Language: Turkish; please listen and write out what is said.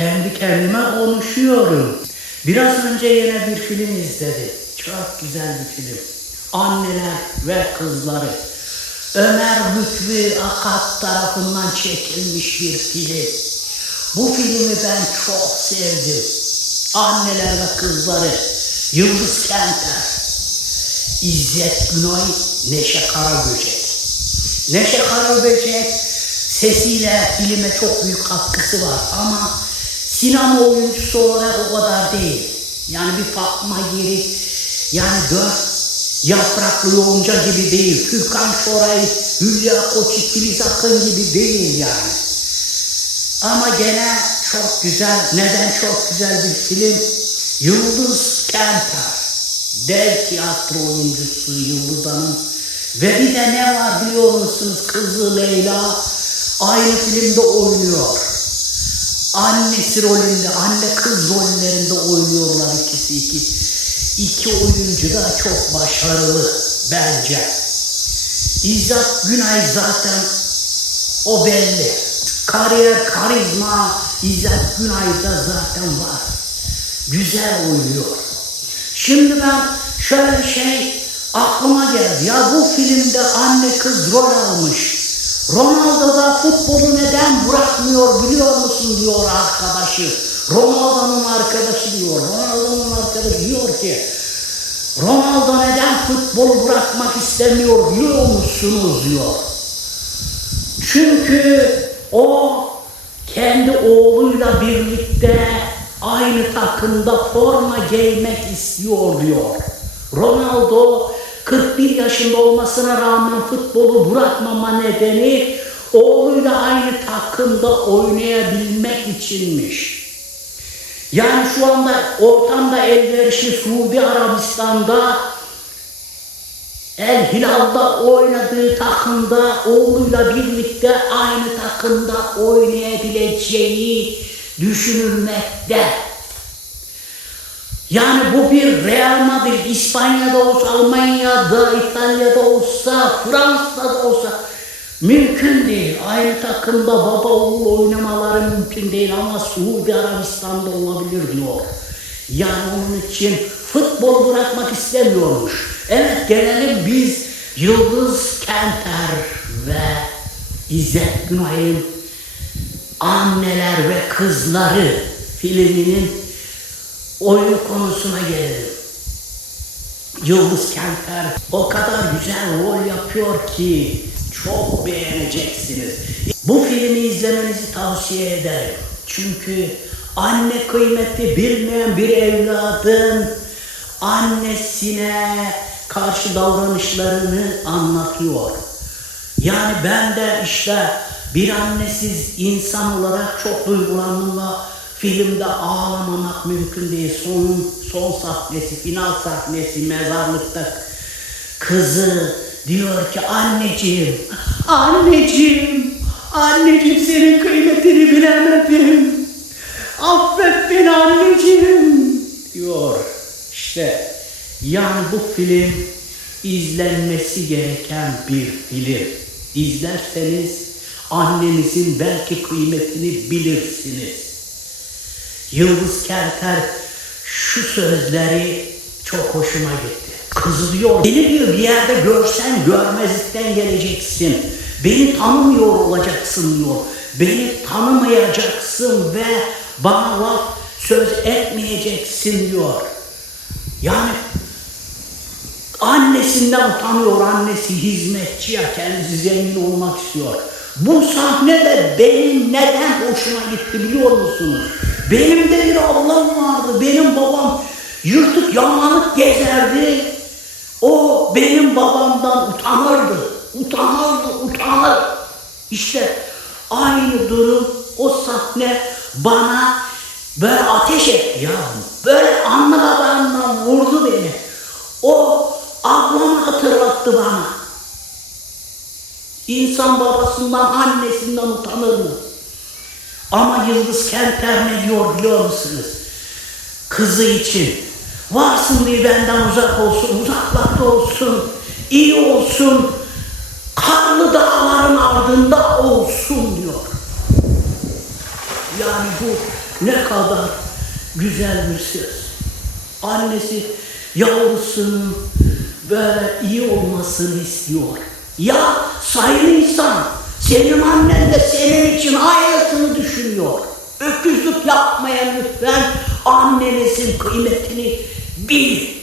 kendi kendime konuşuyorum. Biraz önce yine bir film izledim. Çok güzel bir film. Anneler ve kızları. Ömer Lütfi Akat tarafından çekilmiş bir film. Bu filmi ben çok sevdim. Anneler ve kızları. Yıldız Kenter. İzzet Günay, Neşe Karaböcek. Neşe Karaböcek sesiyle filme çok büyük katkısı var ama sinema oyuncusu olarak o kadar değil. Yani bir Fatma Giri, yani dört yapraklı yonca gibi değil. Türkan Şoray, Hülya Koçik, Filiz Akın gibi değil yani. Ama gene çok güzel, neden çok güzel bir film? Yıldız Kenter, dev tiyatro oyuncusu Yıldız Hanım. Ve bir de ne var biliyor musunuz? Kızı Leyla aynı filmde oynuyor. Annesi rolünde, anne kız rollerinde oynuyorlar ikisi iki. İki oyuncu da çok başarılı bence. İzzet Günay zaten o belli. Kariyer, karizma İzzet Günay'da zaten var. Güzel oynuyor. Şimdi ben şöyle bir şey aklıma geldi. Ya bu filmde anne kız rol almış. Ronaldo da futbolu neden bırakmıyor biliyor musun diyor arkadaşı. Ronaldo'nun arkadaşı diyor. Ronaldo'nun arkadaşı diyor ki Ronaldo neden futbolu bırakmak istemiyor biliyor musunuz diyor. Çünkü o kendi oğluyla birlikte aynı takımda forma giymek istiyor diyor. Ronaldo 41 yaşında olmasına rağmen futbolu bırakmama nedeni oğluyla aynı takımda oynayabilmek içinmiş. Yani şu anda ortamda elverişli Suudi Arabistan'da El Hilal'da oynadığı takımda oğluyla birlikte aynı takımda oynayabileceği düşünülmekte. Yani bu bir Real Madrid, İspanya'da olsa, Almanya'da, İtalya'da olsa, Fransa'da olsa mümkün değil. Aynı takımda baba oğul oynamaları mümkün değil ama Suudi Arabistan'da olabilir diyor. Yani onun için futbol bırakmak istemiyormuş. Evet gelelim biz Yıldız Kenter ve İzzet Günay'ın Anneler ve Kızları filminin oyun konusuna gelelim. Yıldız Kenter o kadar güzel rol yapıyor ki çok beğeneceksiniz. Bu filmi izlemenizi tavsiye ederim. Çünkü anne kıymeti bilmeyen bir evladın annesine karşı davranışlarını anlatıyor. Yani ben de işte bir annesiz insan olarak çok duygulandım ve filmde ağlamamak mümkün değil. Son, son sahnesi, final sahnesi mezarlıkta kızı diyor ki anneciğim, anneciğim, anneciğim senin kıymetini bilemedim. Affet beni anneciğim diyor. İşte yani bu film izlenmesi gereken bir film. İzlerseniz annenizin belki kıymetini bilirsiniz. Yıldız Kerter şu sözleri çok hoşuma gitti. Kızı diyor, beni diyor bir yerde görsen görmezlikten geleceksin. Beni tanımıyor olacaksın diyor. Beni tanımayacaksın ve bana laf söz etmeyeceksin diyor. Yani annesinden utanıyor. Annesi hizmetçi ya kendisi zengin olmak istiyor. Bu sahne de benim neden hoşuma gitti biliyor musunuz? Benim de bir ablam vardı. Benim babam yırtık yamalık gezerdi. O benim babamdan utanırdı. Utanırdı, utanır. İşte aynı durum o sahne bana böyle ateş etti ya. Böyle anlamadan vurdu beni. O ablamı hatırlattı bana. İnsan babasından, annesinden utanır mı? Ama Yıldız Kenter ne diyor biliyor musunuz? Kızı için. Varsın diye benden uzak olsun, uzaklarda olsun, iyi olsun, karlı dağların ardında olsun diyor. Yani bu Ne kadar güzel bir söz. Annesi yavrusunun böyle iyi olmasını istiyor. Ya sayın insan, senin annen de senin için aynısını düşünüyor. Öküzlük yapmaya lütfen annenizin kıymetini bil.